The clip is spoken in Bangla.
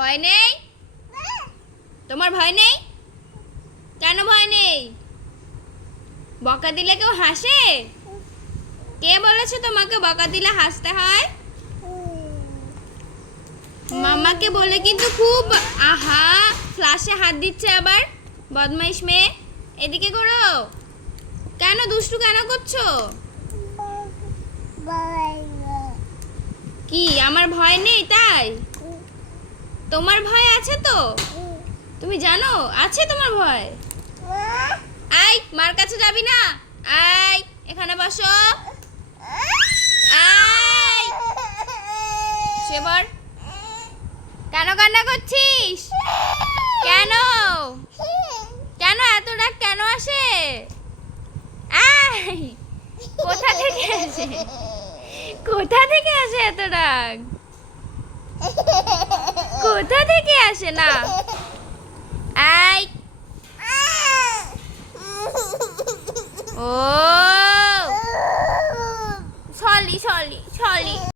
ভয় নেই? তোমার ভয় নেই? কেন ভয় নেই? বকা দিলে কেউ হাসে? কে বলেছে তোমাকে বকা দিলে হাসতে হয়? মামাকে বলে কিন্তু খুব। আহা, ফ্লাশে হাত দিচ্ছে আবার। বদমাইশ মেয়ে, এদিকে করো। কেন দুষ্টু কেন করছো? কি আমার ভয় নেই তাই? তোমার ভয় আছে তো? তুমি জানো আছে তোমার ভয়? আই, মার কাছে যাবি না। আই, এখানে বসো। আই, সেবার কেন কান্না করছিস? কেন কেন এত রাগ কেন আসে? আই, কোথা থেকে আসে? কোথা থেকে আসে এত রাগ? কোথা থেকে আসে না? আই, ও সলি সলি সলি।